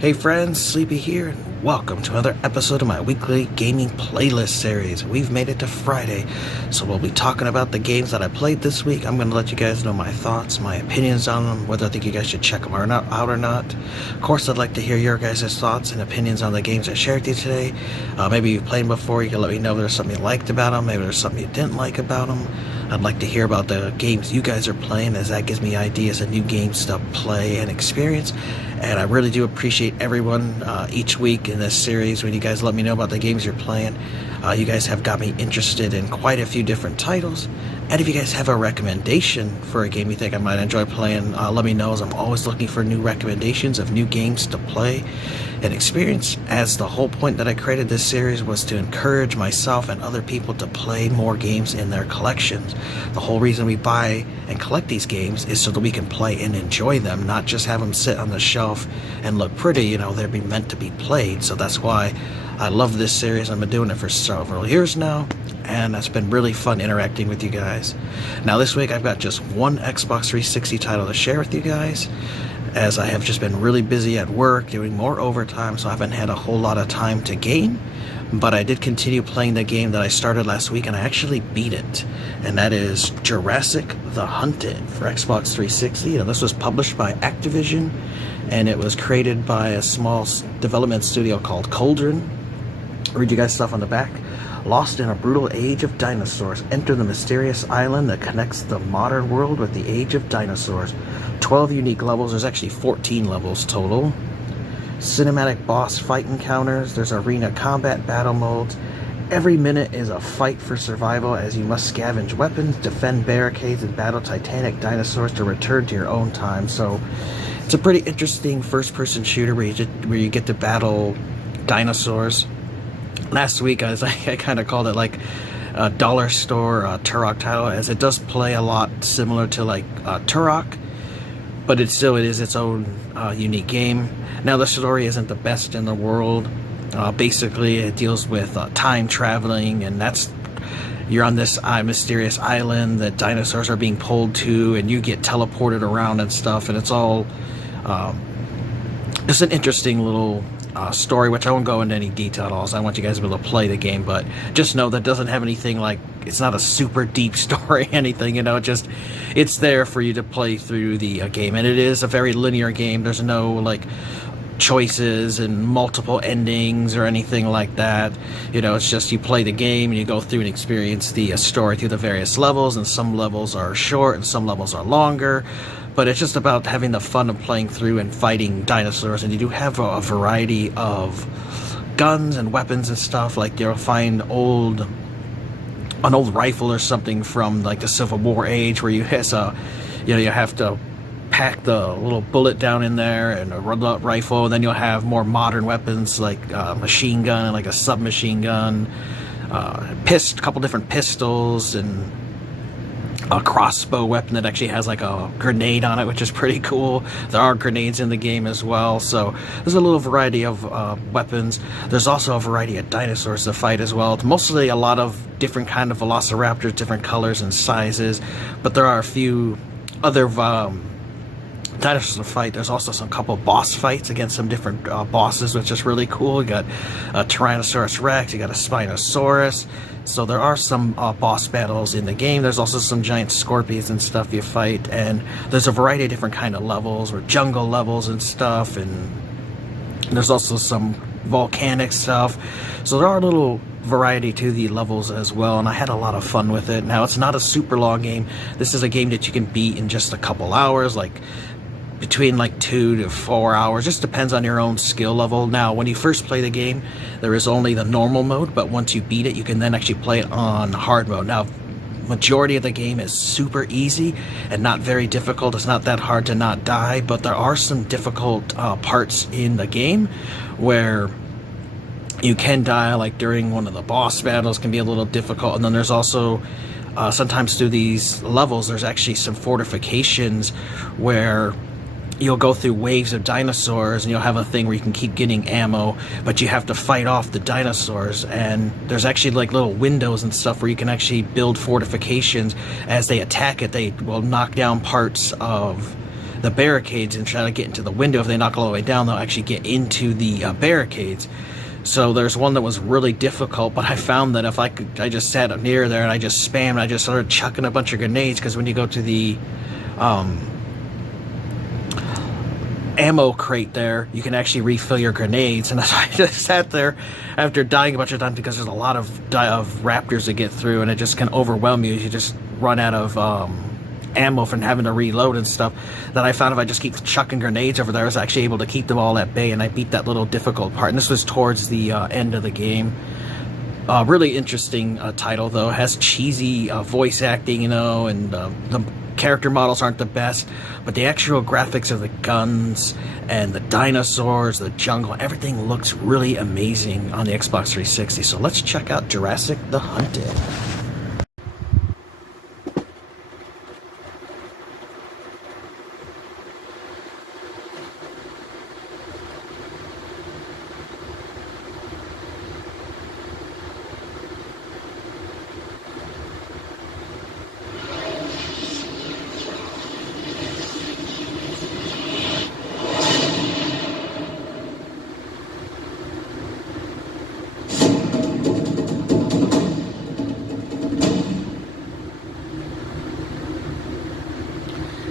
Hey friends, Sleepy here, and welcome to another episode of my weekly gaming playlist series. We've made it to Friday, so we'll be talking about the games that I played this week. I'm going to let you guys know my thoughts, my opinions on them, whether I think you guys should check them out or not. Of course, I'd like to hear your guys' thoughts and opinions on the games I shared with you today. Maybe you've played them before, you can let me know if there's something you liked about them, maybe there's something you didn't like about them. I'd like to hear about the games you guys are playing, as that gives me ideas of new games to play and experience. And I really do appreciate everyone each week in this series when you guys let me know about the games you're playing. You guys have got me interested in quite a few different titles. And if you guys have a recommendation for a game you think I might enjoy playing, let me know, as I'm always looking for new recommendations of new games to play and experience, as the whole point that I created this series was to encourage myself and other people to play more games in their collections. The whole reason we buy and collect these games is so that we can play and enjoy them, not just have them sit on the shelf and look pretty. You know, they're meant to be played. So that's why I love this series. I've been doing it for several years now, and it's been really fun interacting with you guys. Now this week I've got just one Xbox 360 title to share with you guys, as I have just been really busy at work doing more overtime, so I haven't had a whole lot of time to game. But I did continue playing the game that I started last week, and I actually beat it, and that is Jurassic the Hunted for Xbox 360. You know, this was published by Activision, and it was created by a small development studio called Cauldron. I'll read you guys stuff on the back. Lost in a brutal age of dinosaurs, enter the mysterious island that connects the modern world with the age of dinosaurs. 12 unique levels. There's actually 14 levels total. Cinematic boss fight encounters. There's arena combat battle modes. Every minute is a fight for survival, as you must scavenge weapons, defend barricades, and battle titanic dinosaurs to return to your own time. So it's a pretty interesting first-person shooter where you get to battle dinosaurs. Last week, I kind of called it like a dollar store Turok title, as it does play a lot similar to like Turok, but it is its own unique game. Now the story isn't the best in the world. Basically, it deals with time traveling, and you're on this mysterious island that dinosaurs are being pulled to, and you get teleported around and stuff, and it's all just an interesting little story, which I won't go into any detail at all, so I want you guys to be able to play the game. But just know that doesn't have anything like, it's not a super deep story, anything, you know, just it's there for you to play through the game. And it is a very linear game. There's no like choices and multiple endings or anything like that. You know, it's just you play the game and you go through and experience the story through the various levels, and some levels are short and some levels are longer. But it's just about having the fun of playing through and fighting dinosaurs. And you do have a variety of guns and weapons and stuff. Like you'll find an old rifle or something from like the Civil War age, where you have to pack the little bullet down in there, and a rifle. And then you'll have more modern weapons like a machine gun and like a submachine gun, a couple different pistols, and a crossbow weapon that actually has like a grenade on it, which is pretty cool. There are grenades in the game as well, so there's a little variety of weapons. There's also a variety of dinosaurs to fight as well. It's mostly a lot of different kind of velociraptors, different colors and sizes, but there are a few other dinosaurs to fight. There's also some couple boss fights against some different bosses, which is really cool. You got a Tyrannosaurus Rex, you got a Spinosaurus. So there are some boss battles in the game. There's also some giant scorpions and stuff you fight, and there's a variety of different kind of levels, or jungle levels and stuff, and there's also some volcanic stuff. So there are a little variety to the levels as well, and I had a lot of fun with it. Now, it's not a super long game. This is a game that you can beat in just a couple hours, like between like 2 to 4 hours. Just depends on your own skill level. Now, when you first play the game, there is only the normal mode, but once you beat it, you can then actually play it on hard mode. Now, majority of the game is super easy and not very difficult. It's not that hard to not die, but there are some difficult parts in the game where you can die, like during one of the boss battles can be a little difficult. And then there's also sometimes through these levels, there's actually some fortifications where you'll go through waves of dinosaurs, and you'll have a thing where you can keep getting ammo, but you have to fight off the dinosaurs. And there's actually like little windows and stuff where you can actually build fortifications. As they attack it, they will knock down parts of the barricades and try to get into the window. If they knock all the way down, they'll actually get into the barricades. So there's one that was really difficult, but I found that if I just sat near there and I just spammed, I just started chucking a bunch of grenades, because when you go to the ammo crate there, you can actually refill your grenades. And that's why I just sat there after dying a bunch of times, because there's a lot of raptors to get through, and it just can overwhelm you. You just run out of ammo from having to reload and stuff. That I found if I just keep chucking grenades over there, I was actually able to keep them all at bay, and I beat that little difficult part. And this was towards the end of the game. Really interesting title, though. It has cheesy voice acting, you know, and the character models aren't the best, but the actual graphics of the guns and the dinosaurs, the jungle, everything looks really amazing on the Xbox 360. So let's check out Jurassic the Hunted.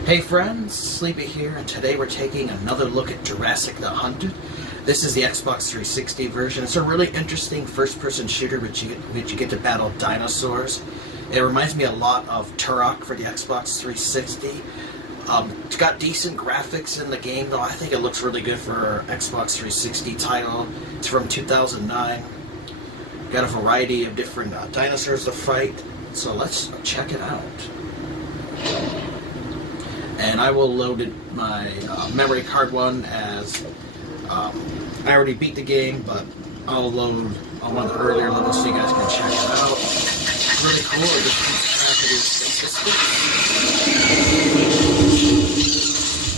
Hey friends, Sleepy here, and today we're taking another look at Jurassic the Hunted. This is the Xbox 360 version. It's a really interesting first-person shooter which you get to battle dinosaurs. It reminds me a lot of Turok for the Xbox 360. It's got decent graphics in the game, though I think it looks really good for an Xbox 360 title. It's from 2009. Got a variety of different dinosaurs to fight, so let's check it out. And I will load my memory card one as I already beat the game, but I'll load on one of the earlier levels so you guys can check it out. It's really cool. It just keeps track of your statistics.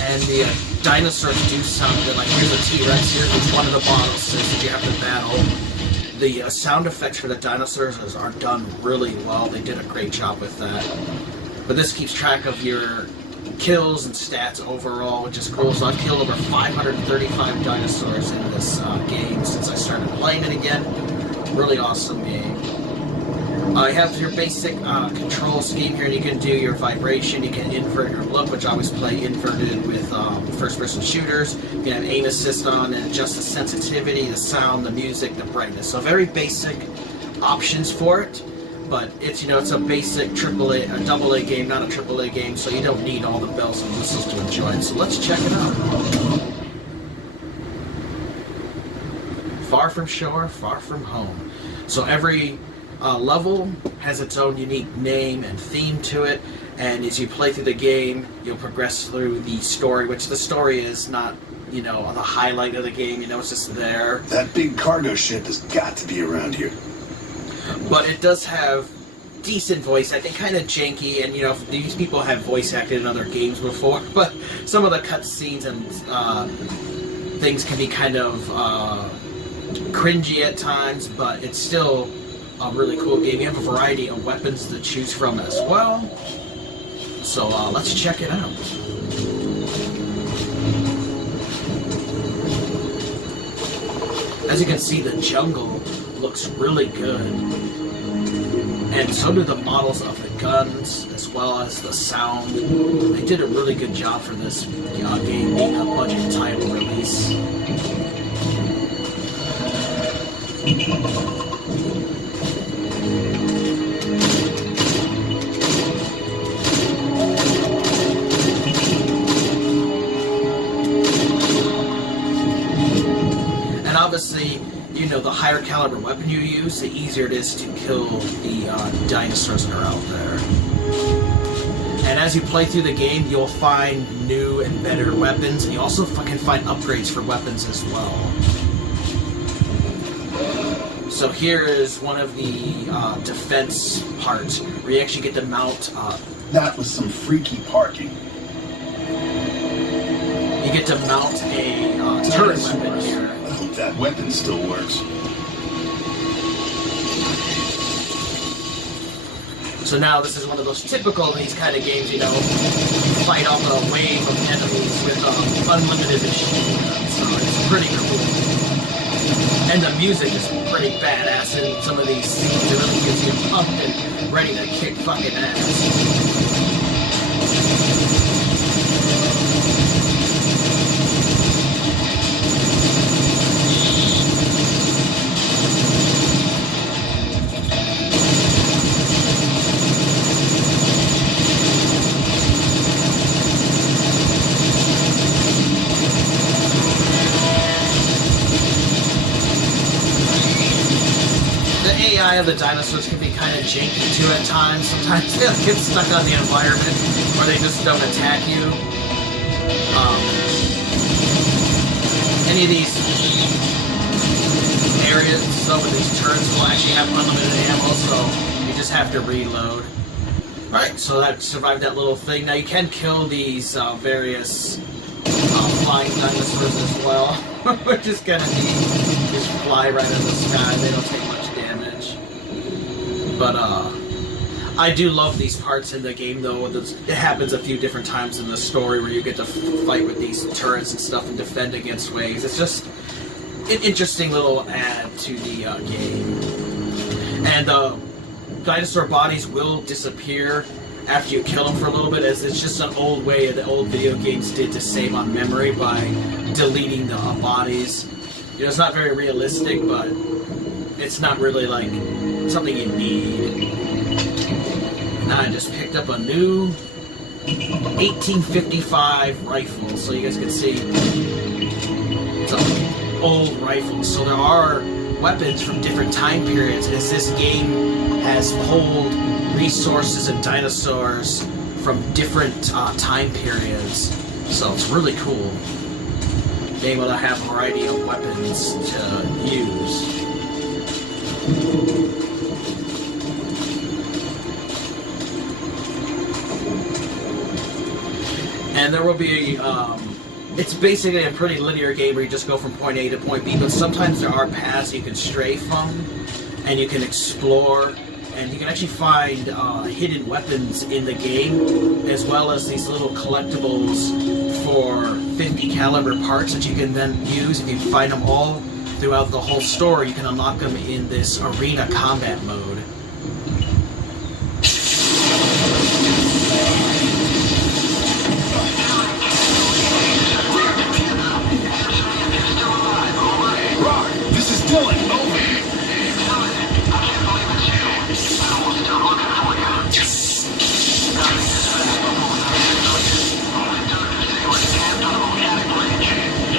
And the dinosaurs do sound good. Like here's a T-Rex here, which one of the bottles says that you have to battle. The sound effects for the dinosaurs are done really well. They did a great job with that. But this keeps track of your kills and stats overall, which is cool. So I've killed over 535 dinosaurs in this game since I started playing it again. Really awesome game. You have your basic control scheme here, and you can do your vibration, you can invert your look, which I always play inverted with first-person shooters. You can have aim assist on and adjust the sensitivity, the sound, the music, the brightness. So very basic options for it. But it's, you know, it's a basic AAA, a AA game, not a AAA game, so you don't need all the bells and whistles to enjoy it. So let's check it out. Far from shore, far from home. So every level has its own unique name and theme to it, and as you play through the game, you'll progress through the story, which the story is not, you know, the highlight of the game, you know, it's just there. That big cargo ship has got to be around here. But it does have decent voice acting, kind of janky, and you know, these people have voice acted in other games before, but some of the cutscenes and things can be kind of cringy at times, but it's still a really cool game. You have a variety of weapons to choose from as well, so let's check it out. As you can see, the jungle looks really good, and so do the models of the guns as well as the sound. They did a really good job for this game being a budget title release. And obviously, you know, the higher caliber weapon you use, the easier it is to kill the dinosaurs that are out there. And as you play through the game, you'll find new and better weapons, and you also can find upgrades for weapons as well. So here is one of the defense parts, where you actually get to mount... that was some freaky parking. You get to mount a turret weapon here. I hope that weapon still works. So now this is one of those typical these kind of games, you know, fight off a wave of enemies with unlimited machine guns. So it's pretty cool. And the music is pretty badass in some of these scenes. It really gets you pumped and ready to kick fucking ass. AI of the dinosaurs can be kind of janky too at times. Sometimes they'll get stuck on the environment or they just don't attack you. Any of these areas, some of these turrets will actually have unlimited ammo, so you just have to reload. Alright, so that survived that little thing. Now you can kill these various flying dinosaurs as well, which is gonna be just fly right in the sky. They don't take much damage. But I do love these parts in the game, though. It happens a few different times in the story where you get to fight with these turrets and stuff and defend against waves. It's just an interesting little add to the game. And dinosaur bodies will disappear after you kill them for a little bit, as it's just an old way the old video games did to save on memory by deleting the bodies. You know, it's not very realistic, but it's not really like something you need. Now I just picked up a new 1855 rifle, so you guys can see it's an old rifle. So there are weapons from different time periods, as this game has pulled resources and dinosaurs from different time periods. So it's really cool being able to have a variety of weapons to use. And there will be, it's basically a pretty linear game where you just go from point A to point B, but sometimes there are paths you can stray from, and you can explore, and you can actually find hidden weapons in the game, as well as these little collectibles for 50 caliber parts that you can then use. If you find them all throughout the whole story, you can unlock them in this arena combat mode.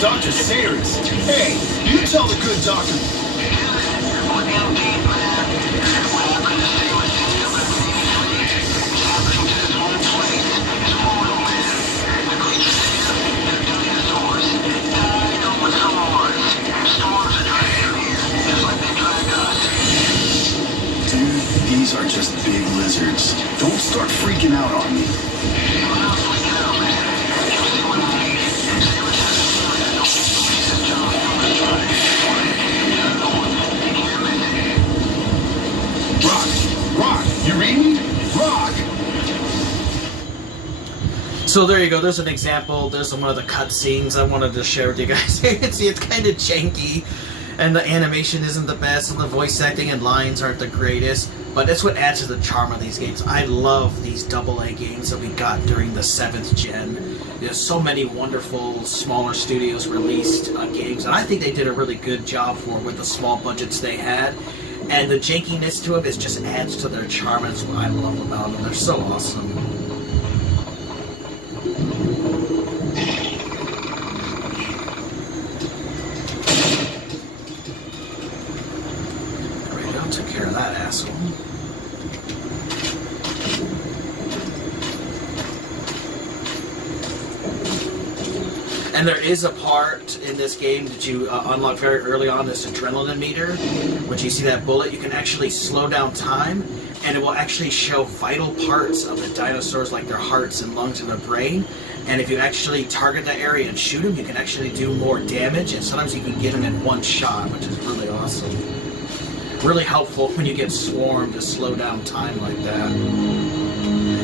Dr. Sayers. Hey, you tell the good doctor. Dude, these are just big lizards. Don't start freaking out on me. You read me? Rock! So there you go, there's an example, there's one of the cutscenes I wanted to share with you guys. You can see it's kind of janky, and the animation isn't the best, and the voice acting and lines aren't the greatest, but that's what adds to the charm of these games. I love these AA games that we got during the 7th gen. There's so many wonderful, smaller studios released games, and I think they did a really good job for with the small budgets they had. And the jankiness to it just adds to their charm. That's what I love about them. They're so awesome. There we go. Took care of that asshole. And there is a part in this game that you unlock very early on, this adrenaline meter. Once you see that bullet, you can actually slow down time, and it will actually show vital parts of the dinosaurs, like their hearts and lungs and their brain. And if you actually target that area and shoot them, you can actually do more damage, and sometimes you can get them in one shot, which is really awesome. Really helpful when you get swarmed to slow down time like that.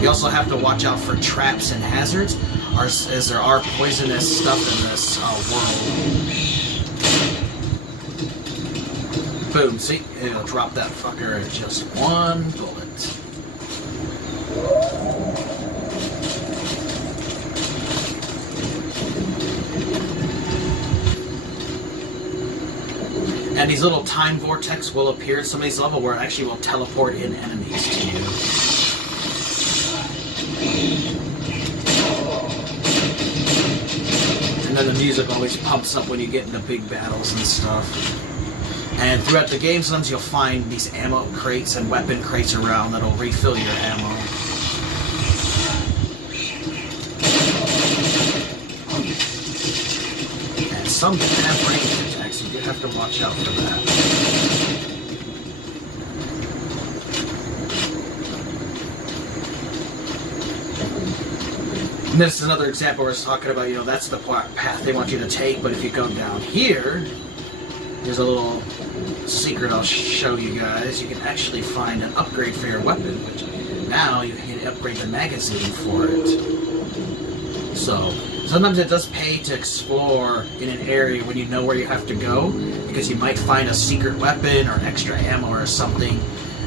You also have to watch out for traps and hazards, as there are poisonous stuff in this world. Boom, see? It'll drop that fucker in just one bullet. And these little time vortex will appear in some of these levels where it actually will teleport in enemies to you. And then the music always pumps up when you get into big battles and stuff. And throughout the game, sometimes you'll find these ammo crates and weapon crates around that'll refill your ammo. And some have range attacks, so you have to watch out for that. And this is another example where it's talking about, that's the path they want you to take, but if you go down here, there's a little secret I'll show you guys. You can actually find an upgrade for your weapon, which now you can upgrade the magazine for it. So, sometimes it does pay to explore in an area when you know where you have to go, because you might find a secret weapon or extra ammo or something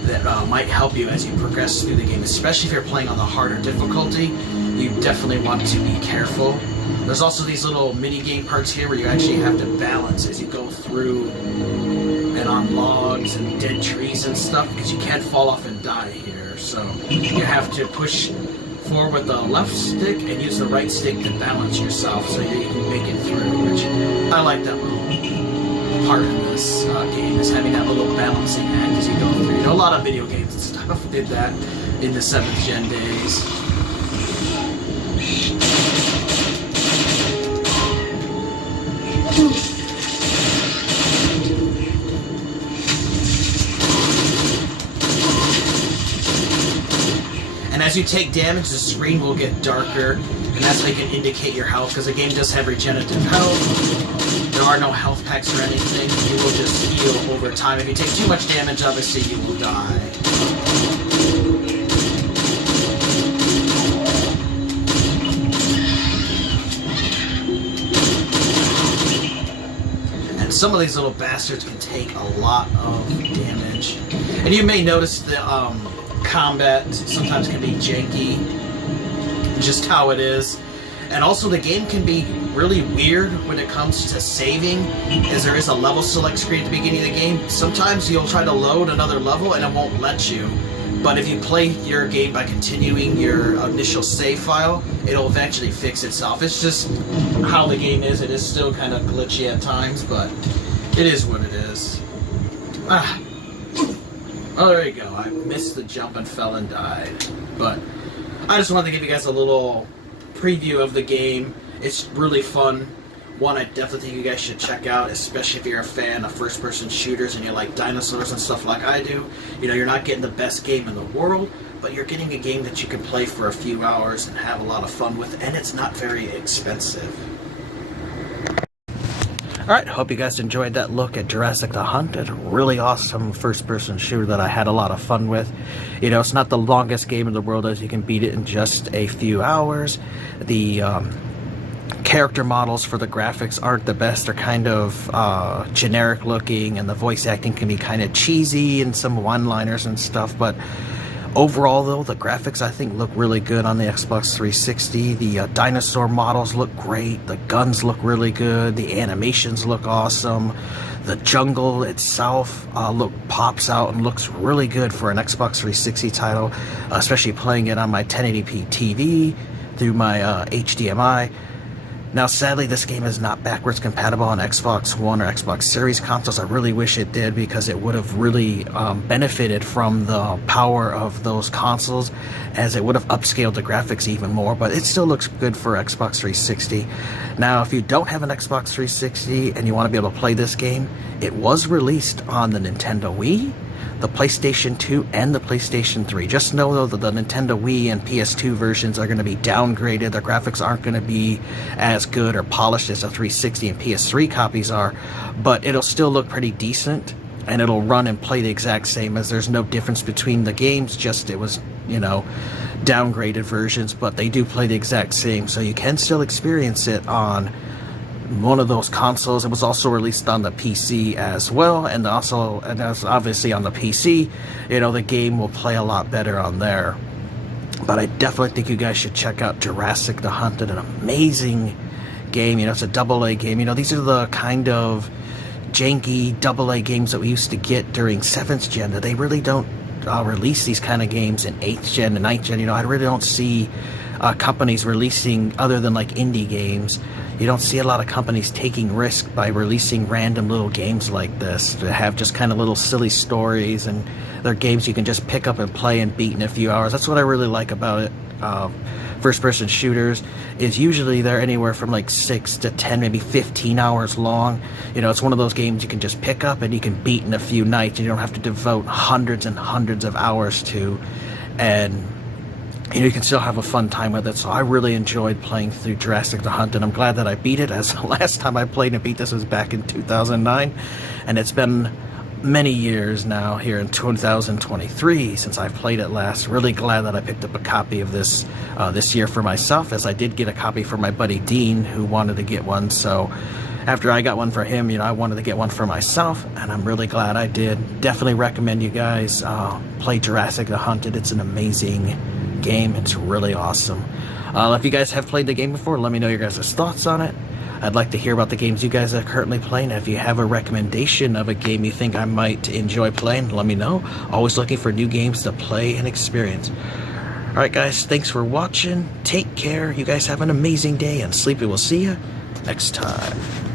that might help you as you progress through the game, especially if you're playing on the harder difficulty. You definitely want to be careful. There's also these little mini-game parts here where you actually have to balance as you go through and on logs and dead trees and stuff, because you can't fall off and die here. So you have to push forward with the left stick and use the right stick to balance yourself so you can make it through, which I like that little part in this game, is having that little balancing act as you go through. A lot of video games and stuff did that in the 7th gen days. And as you take damage, the screen will get darker, and that's how you can indicate your health, because the game does have regenerative health. There are no health packs or anything. You will just heal over time. If you take too much damage, obviously you will die. And some of these little bastards can take a lot of damage. And you may notice the combat sometimes can be janky, just how it is. And also the game can be really weird when it comes to saving, as there is a level select screen at the beginning of the game. Sometimes you'll try to load another level and it won't let you. But if you play your game by continuing your initial save file, it'll eventually fix itself. It's just how the game is. It is still kind of glitchy at times, but it is what it is. Oh, there you go. I missed the jump and fell and died. But I just wanted to give you guys a little preview of the game. It's really fun. One I definitely think you guys should check out, especially if you're a fan of first-person shooters and you like dinosaurs and stuff like I do. You're not getting the best game in the world, but you're getting a game that you can play for a few hours and have a lot of fun with, and it's not very expensive. Alright, hope you guys enjoyed that look at Jurassic the Hunt. It's a really awesome first-person shooter that I had a lot of fun with. It's not the longest game in the world, as you can beat it in just a few hours. The character models for the graphics aren't the best. They're kind of generic looking, and the voice acting can be kind of cheesy and some one-liners and stuff, but overall, though, the graphics, I think, look really good on the Xbox 360. The dinosaur models look great. The guns look really good. The animations look awesome. The jungle itself pops out and looks really good for an Xbox 360 title, especially playing it on my 1080p TV through my HDMI. Now, sadly, this game is not backwards compatible on Xbox One or Xbox Series consoles. I really wish it did, because it would have really benefited from the power of those consoles, as it would have upscaled the graphics even more, but it still looks good for Xbox 360. Now, if you don't have an Xbox 360 and you want to be able to play this game, it was released on the Nintendo Wii, the PlayStation 2, and the PlayStation 3. Just know, though, that the Nintendo Wii and PS2 versions are going to be downgraded. Their graphics aren't going to be as good or polished as the 360 and PS3 copies are, but it'll still look pretty decent. and it'll run and play the exact same, as there's no difference between the games, just it was, you know, downgraded versions, but they do play the exact same, so you can still experience it on one of those consoles. It was also released on the PC as well, and as obviously on the PC, you know, the game will play a lot better on there. But I definitely think you guys should check out Jurassic the Hunt. An amazing game. You know, it's a AA game. You know, these are the kind of janky AA games that we used to get during 7th gen, that they really don't release these kind of games in 8th gen and 9th gen. You know, I really don't see companies releasing, other than like indie games, you don't see a lot of companies taking risk by releasing random little games like this, to have just kind of little silly stories, and they're games you can just pick up and play and beat in a few hours. That's what I really like about it. First-person shooters is usually they're anywhere from like 6 to 10, maybe 15 hours long. You know, it's one of those games you can just pick up and you can beat in a few nights. You don't have to devote hundreds and hundreds of hours to, and you know, you can still have a fun time with it. So I really enjoyed playing through Jurassic the Hunt, and I'm glad that I beat it, as the last time I played and beat this was back in 2009, and it's been many years now, here in 2023, since I've played it last. Really glad that I picked up a copy of this this year for myself, as I did get a copy for my buddy Dean, who wanted to get one. So after I got one for him, you know, I wanted to get one for myself, and I'm really glad I did. Definitely recommend you guys play Jurassic the Hunt. It's an amazing game. It's really awesome. If you guys have played the game before, let me know your guys' thoughts on it. I'd like to hear about the games you guys are currently playing. If you have a recommendation of a game you think I might enjoy playing, let me know. Always looking for new games to play and experience. Alright guys, thanks for watching. Take care. You guys have an amazing day, and Sleepy will see you next time.